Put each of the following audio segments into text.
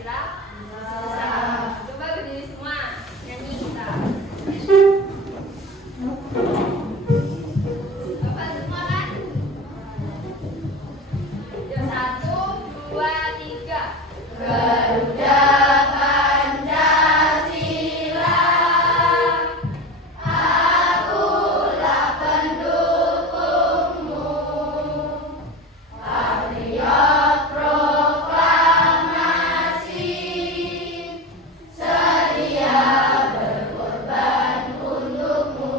Waalaikumsalam. Coba berdiri semua, nyanyi kita. Bapak semua kan? Yuk, 1, 2, 3. Garuda Pancasila, akulah pendukungmu, patriot proklamasi, sedia berkorban untukmu.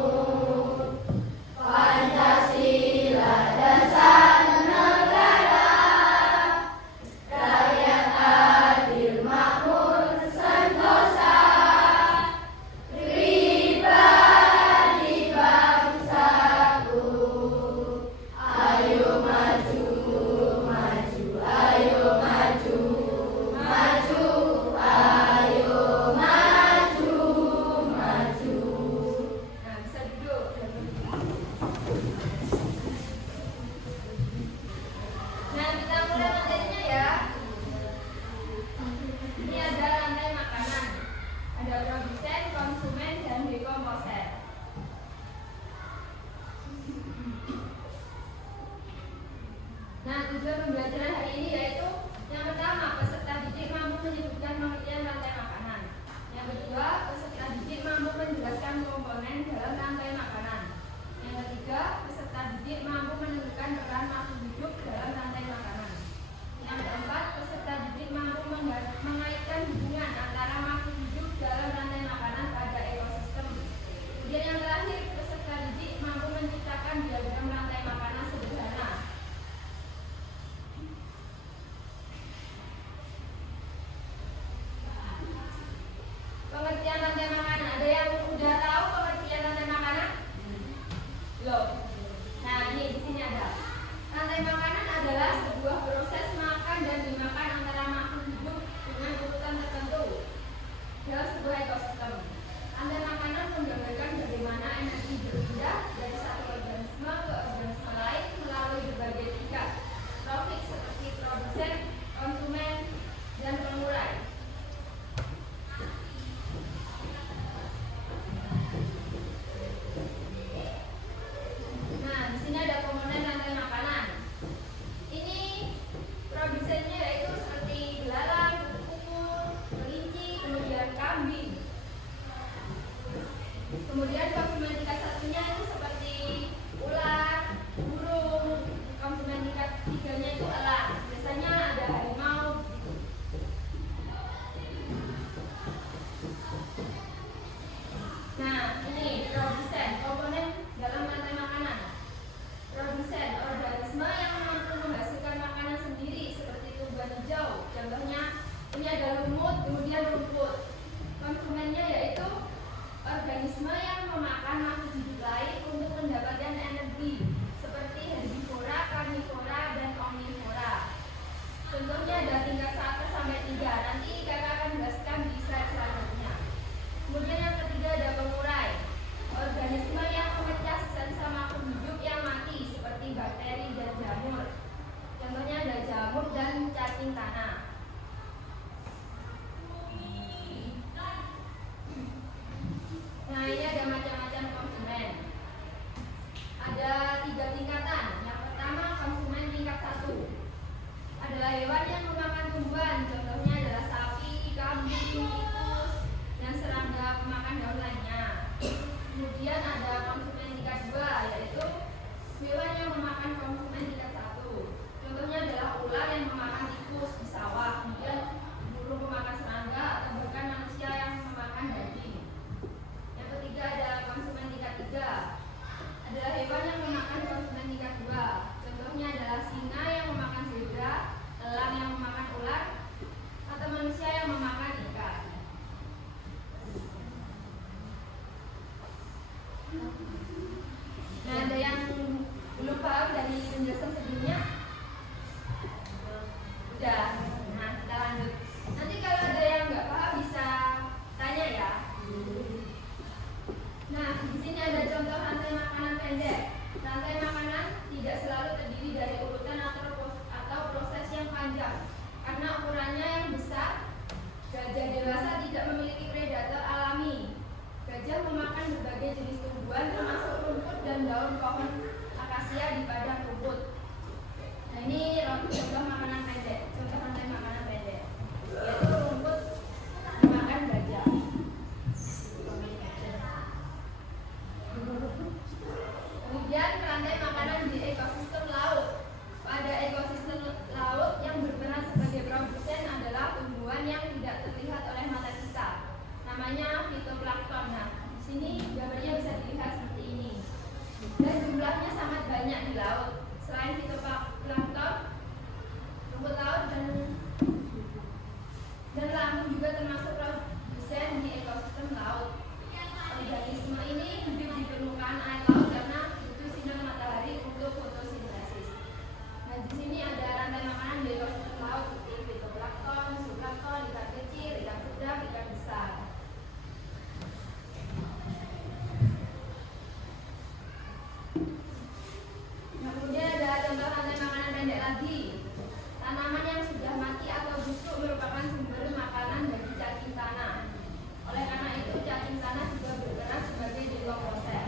Pancasila dasar negara, rakyat adil makmur sentosa, pribadi bangsaku. Ayo maju, maju, ayo maju, maju, ayo maju, maju. Nah, bisa duduk. Nah, kita mulai materinya ya. Ini ada rantai makanan, ada produsen, konsumen, dan dekomposer. Nah, tujuan pembelajaran hari ini yaitu yang pertama, peserta didik mampu menyebutkan pengertian rantai makanan. Yang kedua, peserta didik mampu menjelaskan komponen dalam rantai makanan. Yang ketiga, peserta didik mampu menentukan peran makhluk hidup dalam rantai makanan. Yang keempat, peserta didik mampu mengaitkan hubungan antara makhluk hidup dalam rantai makanan pada ekosistem. Kemudian yang terakhir, peserta didik mampu menciptakan diagram rantai makanan sederhana. Pengertian rantai makanan, ada yang udah tahu pengertian rantai makanan? Belum. Nah, ini di sini ada. Rantai makanan adalah sebuah proses makan dan dimakan antara makhluk hidup dengan urutan tertentu dalam sebuah ekosistem. Rantai makanan menggambarkan bagaimana energi berpindah dari satu organisme ke organisme lain melalui berbagai tingkat trofik seperti produsen, konsumen, dan pengurai. Nah, di sini ada komponen rantai makanan. Ini produsennya yaitu seperti belalang, kuku, kelinci, kemudian kambing. Kemudian konsumen tingkat satunya itu seperti ular, burung. Konsumen tingkat tiganya itu elang. Biasanya ada harimau. Nah, ini produsen, komponen dalam rantai makanan. Produsen, organisme yang mampu menghasilkan makanan sendiri seperti tumbuhan hijau. Contohnya, ini ada lumut, kemudian rumput. Konsumennya yaitu organisme yang memakan makhluk hidup lain untuk mendapatkan energi seperti herbivora, karnivora, dan omnivora. Contohnya ada tingkat 1 sampai 3. Nanti kakak akan jelaskan di slide selanjutnya. Kemudian yang ketiga ada pengurai, organisme yang memecah sisa-sisa makhluk hidup yang mati seperti bakteri dan jamur. Contohnya ada jamur dan cacing tanah. Nah, ini ada macam-macam konsumen. Ada 3 tingkatan. Yang pertama, konsumen tingkat 1 adalah hewan yang memakan tumbuhan. Contohnya adalah sapi, kambing, tikus, dan serangga pemakan daun lainnya. Kemudian ada konsumen tingkat 2, yaitu hewan yang memakan konsumen tingkat 1. Contohnya adalah ular yang memakan tikus di sawah, kemudian burung pemakan serangga, atau bahkan manusia yang memakan daging. Yang ketiga ada konsumen tingkat 3, adalah hewan yang memakan konsumen tingkat 2. Contohnya adalah singa yang memakan zebra, elang yang memakan ular, atau manusia yang memakan ikan. Nah, ada yang belum paham dari penjelasan sebelumnya? Udah. Nah, kita lanjut. Nanti kalau ada yang nggak paham bisa tanya ya. Nah, di sini ada contoh rantai makanan pendek. Rantai makanan tidak selalu terdiri dari urutan atau proses yang panjang, karena ukurannya yang besar Gajah dewasa tidak memiliki predator alami. Gajah memakan berbagai jenis tumbuhan termasuk rumput dan daun pohon akasia di padang rumput. Nah, ini contoh makanan pendek, contoh rantai makanan pendek, yaitu rumput dimakan gajah. Kemudian rantai makanan di ekosistem laut. Pada ekosistem laut yang berperan sebagai produsen adalah tumbuhan yang tidak terlihat oleh mata kita. Namanya fitoplankton. Nah, di sini gambarnya bisa dilihat seperti ini. Dan jumlahnya sangat banyak di laut. Selain fitoplankton, rumput laut dan lamun juga termasuk produsen di ekosistem laut. Organisme ini hidup di permukaan air laut karena butuh sinar matahari untuk fotosintesis. Nah, di sini ada rantai makanan di ekosistem laut seperti fitoplankton, zooplankton, ikan kecil, ikan sedang, ikan besar. Nah, kemudian ada contoh rantai makanan pendek lagi. Tanaman yang sudah mati atau busuk merupakan sumber makanan bagi cacing tanah. Oleh karena itu, cacing tanah juga berperan sebagai decomposer.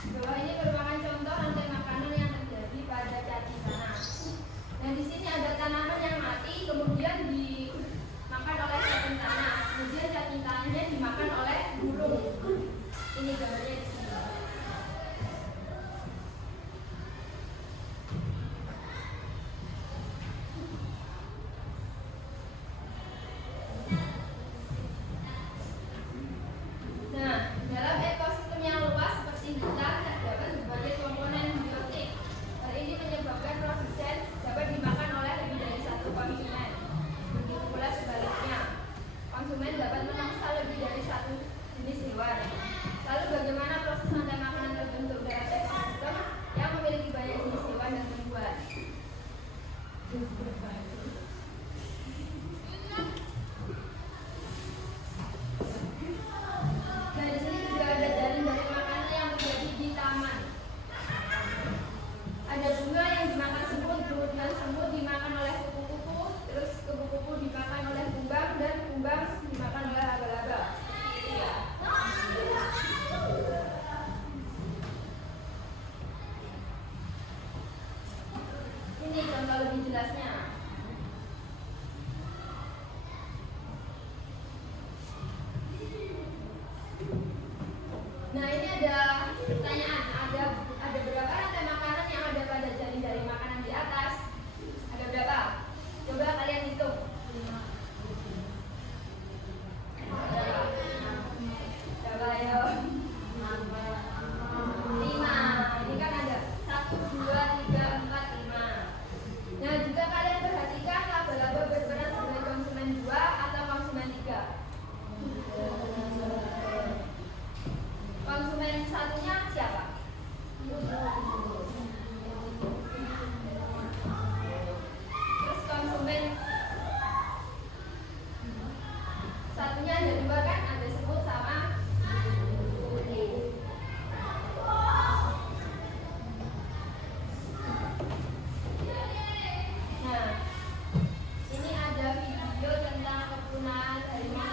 Di bawah ini merupakan contoh rantai makanan yang terjadi pada cacing tanah. Dan di sini ada tanaman yang mati, kemudian dimakan oleh cacing tanah. Kemudian cacing tanahnya dimakan oleh burung. Ini gambarnya di sini. Nah, ini ada pertanyaan, ada berapa rantai makanan yang ada pada jaring-jaring makanan di atas? Ada berapa? Coba kalian hitung. Berapa ya? 5. Ini kan ada 1, 2, 3, 4, 5. Nah, jika kalian perhatikan, laba-laba berperan sebagai konsumen 2 atau konsumen 3. Konsumen satunya siapa? Terus konsumen satunya ada 2 kan? Ada semut sama Nah, ini ada video tentang kepunahan harimau.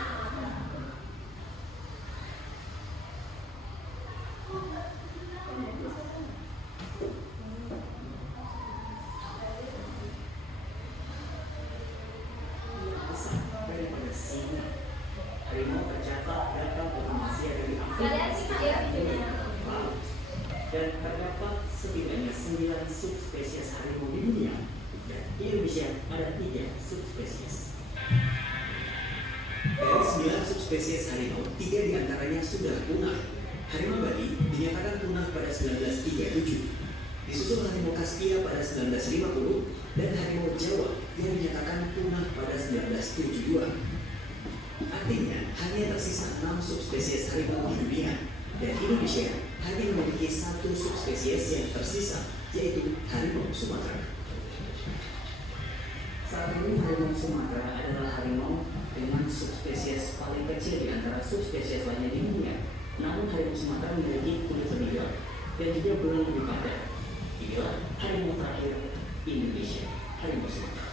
Harimau tercatat dalam populasi dari Afrika Kalian simak ya videonya. dan terdapat setidaknya 9 subspesies harimau di dunia, dan di Indonesia ada 3 subspesies. Dari 9 subspesies harimau, 3 diantaranya sudah punah. Harimau Bali dinyatakan punah pada 1937, disusul harimau Kaspia pada 1950, dan harimau Jawa yang dinyatakan punah pada 1972. Artinya, hanya tersisa 6 subspesies harimau di dunia, dan Indonesia hanya memiliki 1 subspesies yang tersisa, yaitu harimau Sumatera. Saat ini harimau Sumatera adalah harimau dengan subspesies paling kecil di antara subspesies lainnya di dunia. Namun harimau Sumatera memiliki kulit lebih gelap dan juga belang lebih padat. Inilah harimau terakhir Indonesia, harimau Sumatera.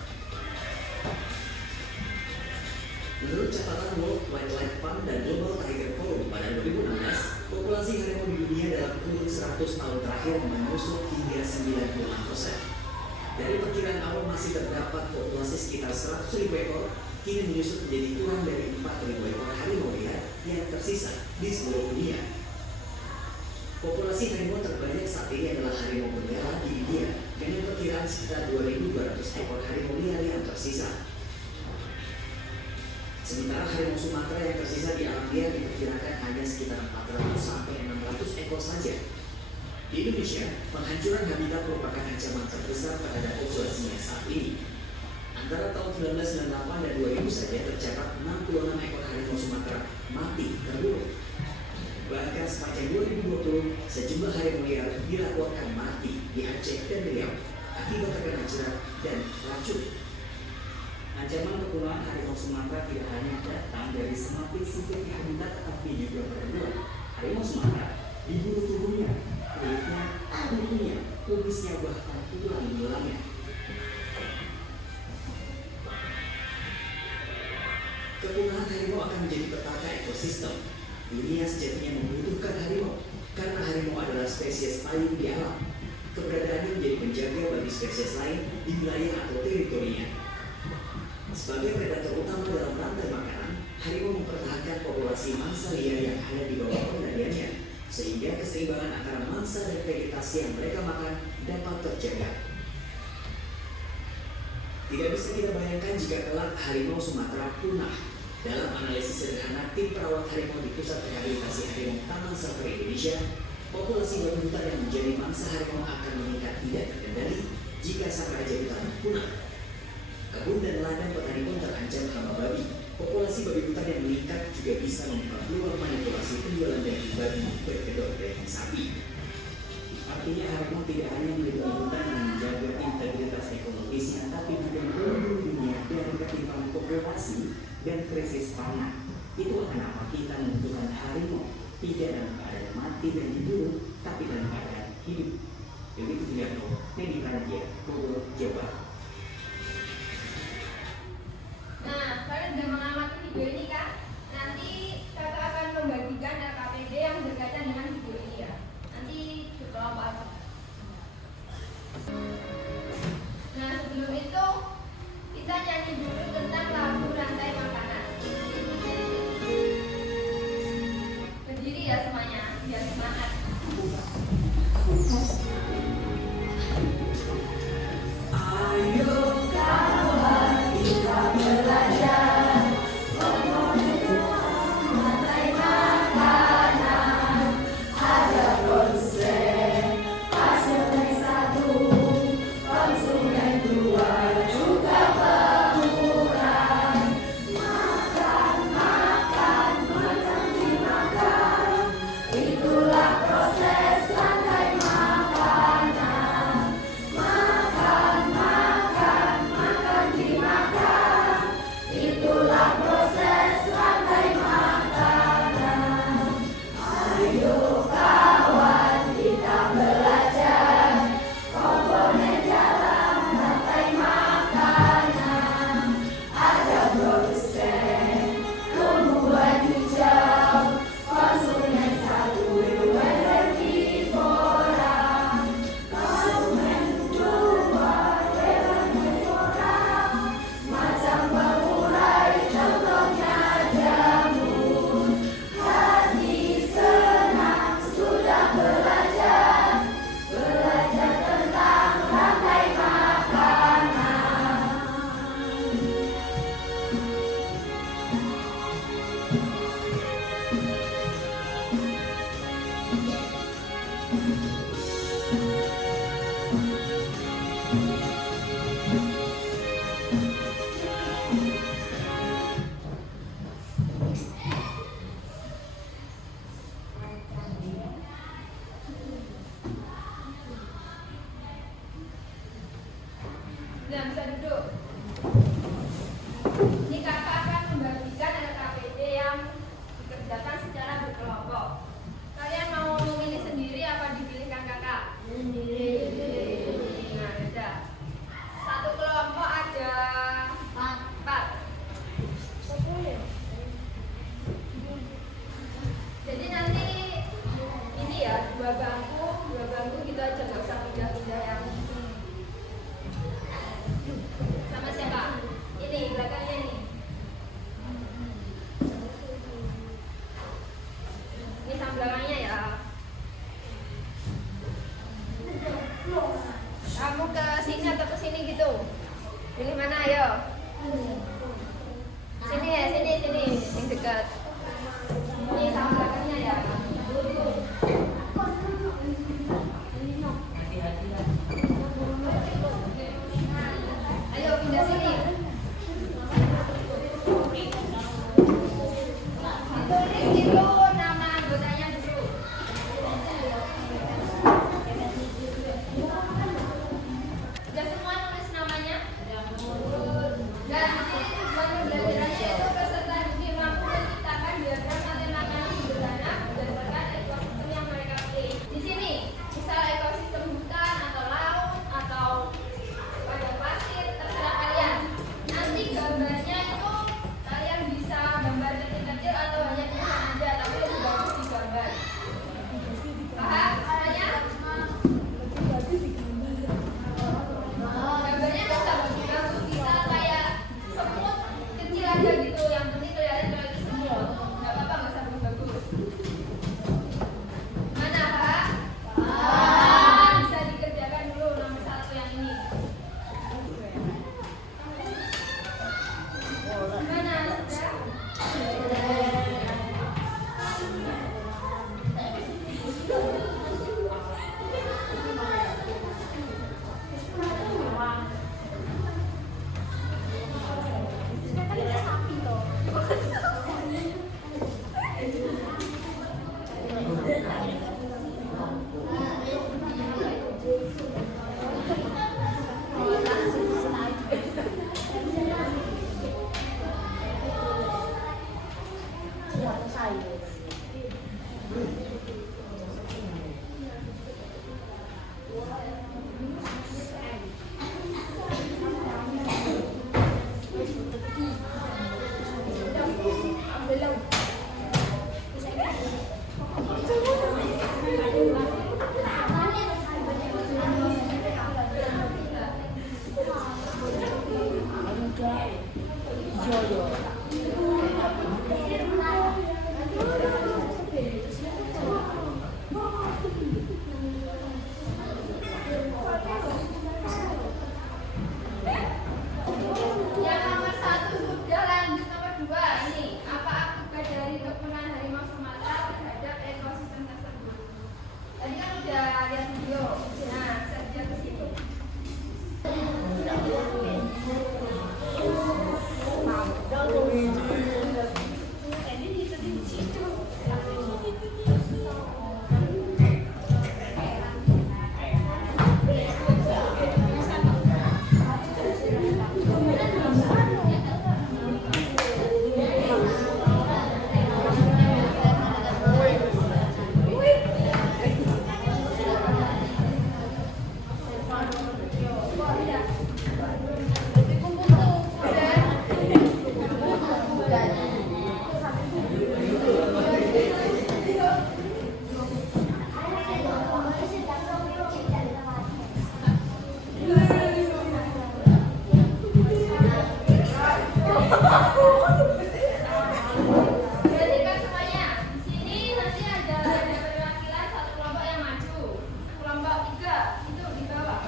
Menurut catatan World Wildlife Fund dan Global Tiger Forum pada 2016, populasi harimau di dunia dalam kurun 100 tahun terakhir menusuk hingga 96%. Dari perkiraan awal masih terdapat populasi sekitar 100.000 ekor, kini menyusut menjadi kurang dari 4.000 ekor harimau liar yang tersisa di seluruh dunia. Populasi harimau terbanyak saat ini adalah harimau benggala di India dengan perkiraan sekitar 2.200 ekor harimau liar yang tersisa. Sementara harimau Sumatera yang tersisa di alam liar diperkirakan hanya sekitar 400 sampai 600 ekor saja. Di Indonesia, penghancuran habitat merupakan ancaman terbesar terhadap populasinya saat ini. Antara tahun 1998 dan 2000 saja tercatat 66 ekor harimau Sumatera mati terbunuh. Bahkan sepanjang 2020, sejumlah harimau liar dilaporkan mati di Aceh dan Riau akibat terkena jerat dan racun. Ancaman kepunahan harimau Sumatera tidak hanya datang dari semakin sempitnya habitat, tetapi juga kedua. Harimau Sumatera diburu tubuhnya, kulitnya, kukunya, kumisnya, bahkan tulang-tulangnya. Kepunahan harimau akan menjadi petaka ekosistem. Dunia sejatinya membutuhkan harimau karena harimau adalah spesies paling di alam. Keberadaannya menjadi penjaga bagi spesies lain di wilayah atau teritorinya. Sebagai predator utama dalam rantai makanan, harimau mempertahankan populasi mangsa liar yang ada di bawah pengendaliannya, sehingga keseimbangan antara mangsa dan vegetasi yang mereka makan dapat terjaga. Tidak bisa kita bayangkan jika kelak harimau Sumatera punah. Dalam analisis sederhana tim perawat harimau di Pusat Rehabilitasi Harimau Taman Safari Indonesia, populasi babi hutan yang menjadi mangsa harimau akan meningkat tidak terkendali jika sang raja hutan punah. Kebun dan ladang petani pun terancam hama babi. Populasi babi hutan yang meningkat juga bisa membuka peluang manipulasi penjualan daging babi berkedok daging sapi. Artinya harimau tidak hanya melindungi hutan dan menjaga integritas ekologisnya, tapi juga melindungi dunia dari ketimpangan populasi dan krisis pangan. Itulah kenapa kita membutuhkan harimau, tidak dalam keadaan mati dan diburu, tapi dalam keadaan hidup. Begitu juga Nedi Pradja, Bogor, Jawa Barat. Nah, kalian sudah mengamati video ini kan? Nanti kakak akan membagikan LKPD yang berkaitan dengan video ini ya. Nanti berkelompok aja. Nah, sebelum itu kita nyanyi dulu tentang lagu rantai makanan. Berdiri ya semuanya, biar semangat. Ayo Nah, bisa duduk. Ini kakak akan membagikan LKPD yang dikerjakan secara berkelompok. Kalian mau memilih sendiri apa dipilihkan kakak? Sendiri. Nah, sudah. Satu kelompok ada 4. Perhatikan semuanya. Di sini nanti ada perwakilan satu kelompok yang maju. Kelompok 3 itu di bawah.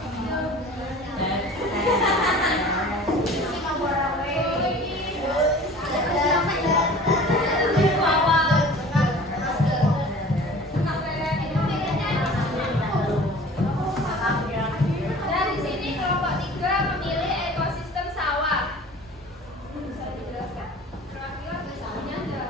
Dan di sini kelompok 3 memilih ekosistem sawah. Bisa dijelaskan? Perwakilan misalnya ada.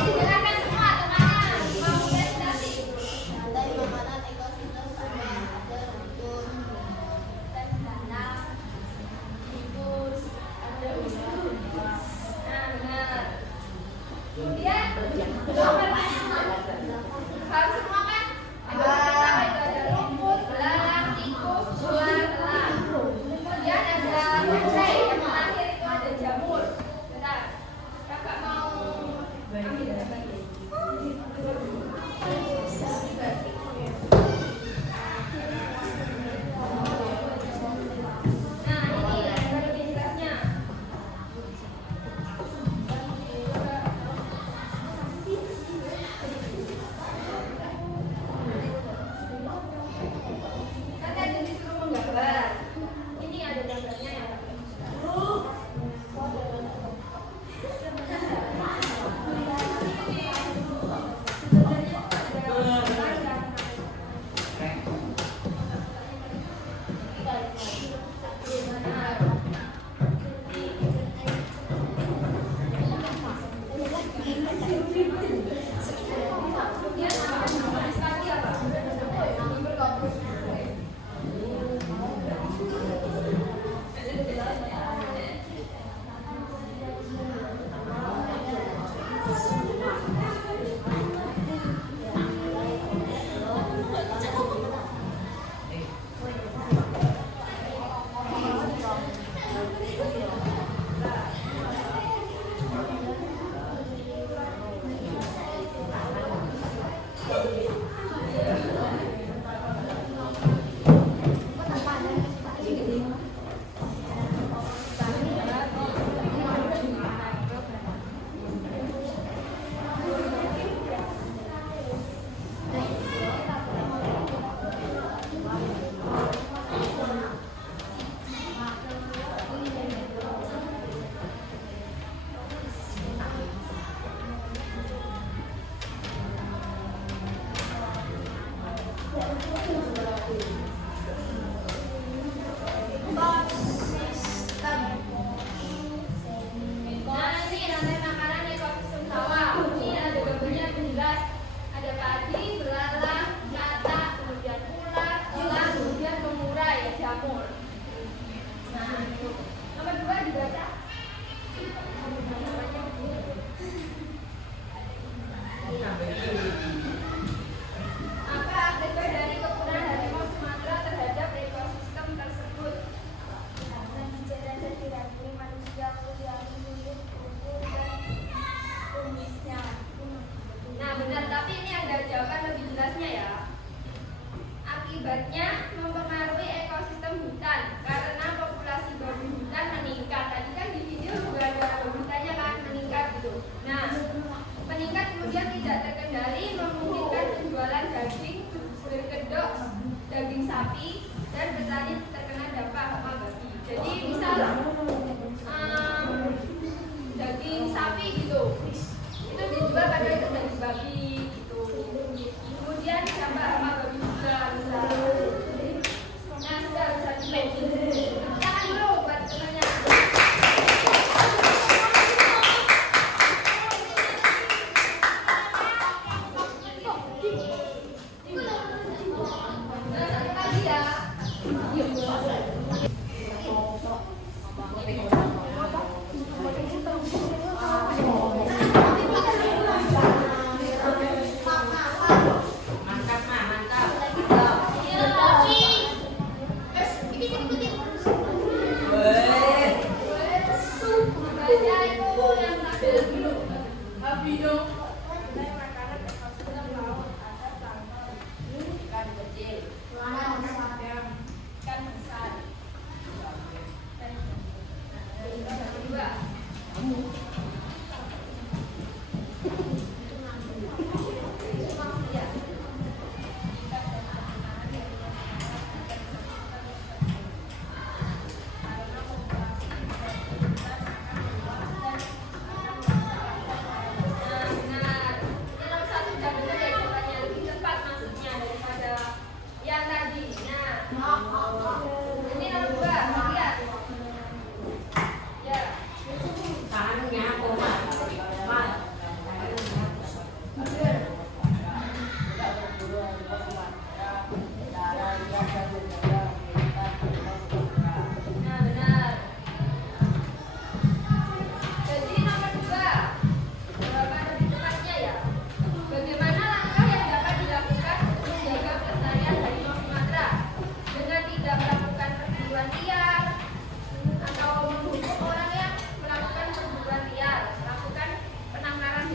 Dijelaskan semua teman-teman. Mau presentasi? Nah, benar. Kemudian harus semua kan? Pertama itu ada rumput, belalang, tikus, ular, elang. Kemudian ada bonsai, yang terakhir itu ada jamur. Bentar, kakak mau ambil gambarnya. Nah, ini gambar lebih jelasnya. Kan tadi disuruh menggambar. Ini ada gambarnya ya. Nah, ini rantai makanan ekosistem sawah. Ini ada gambarnya jelas. Ada padi, belalang, katak, kemudian ular, elang, kemudian pengurai, jamur. Nah, itu. Nomor 2 dibaca. Apa akibat dari kepunaan harimau Sumatera terhadap ekosistem tersebut? Nah, benar, tapi ini ada jawaban lebih jelasnya ya. Akibatnya mempengaruhi ekosistem hutan karena populasi babi hutan meningkat. Tadi kan di video juga ada babi hutannya kan meningkat gitu. Nah, meningkat kemudian tidak terkendali memungkinkan penjualan daging berkedok, daging sapi, dan petani terkena dampak hama babi. Jadi misal daging sapi gitu, itu dijual padahal itu daging babi gitu. Kemudian dampak hama babi juga misal.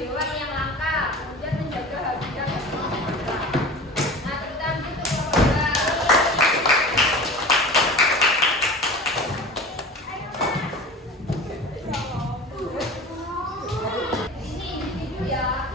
hewan yang langka, kemudian menjaga habitat yang sumatera. Nah, tepuk tangan untuk keluarga. Ini individu ya.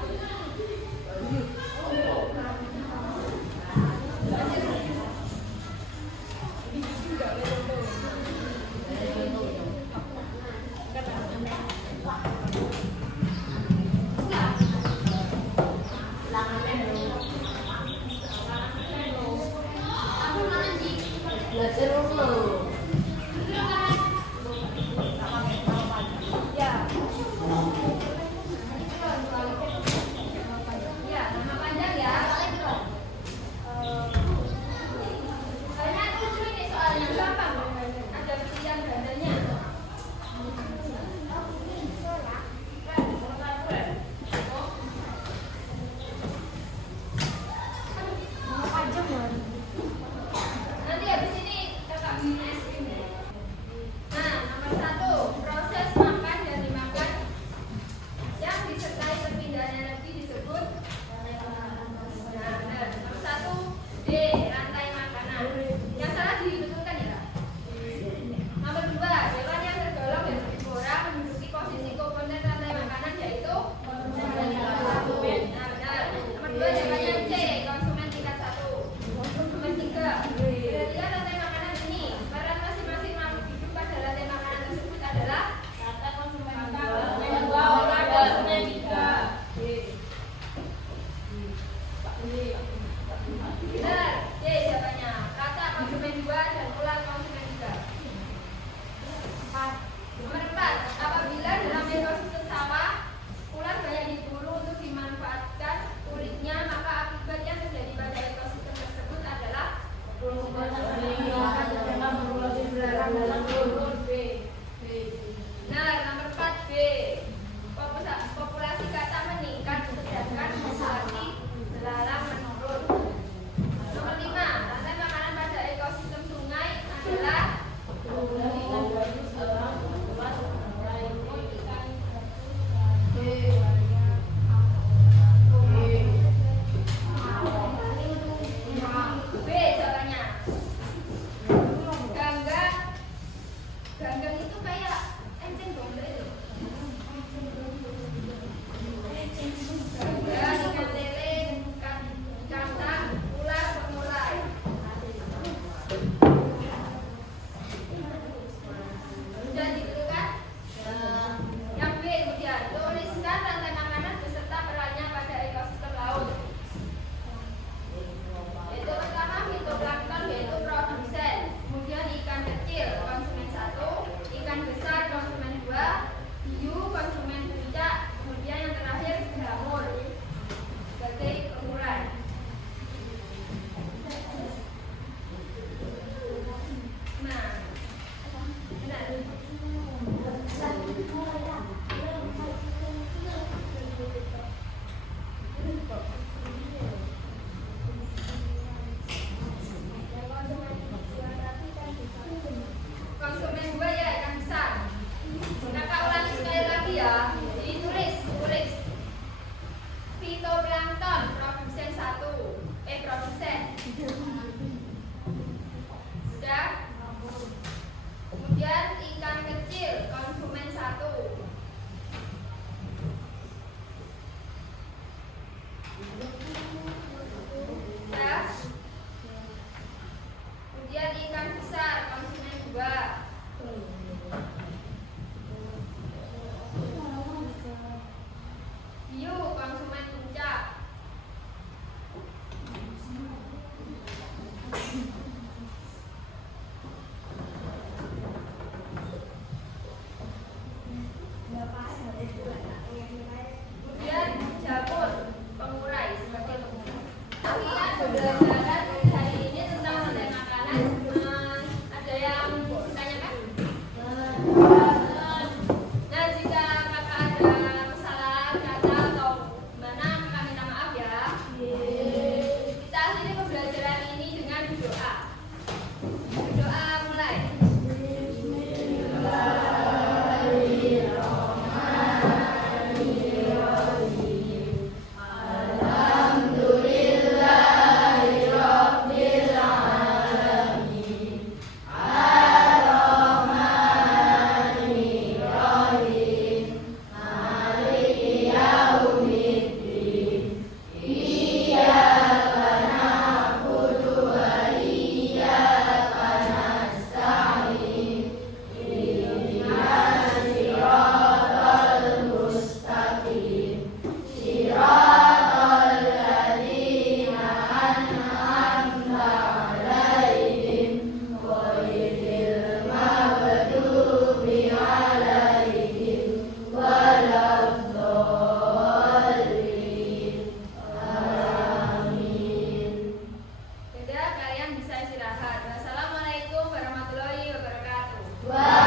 Waalaikumsalam.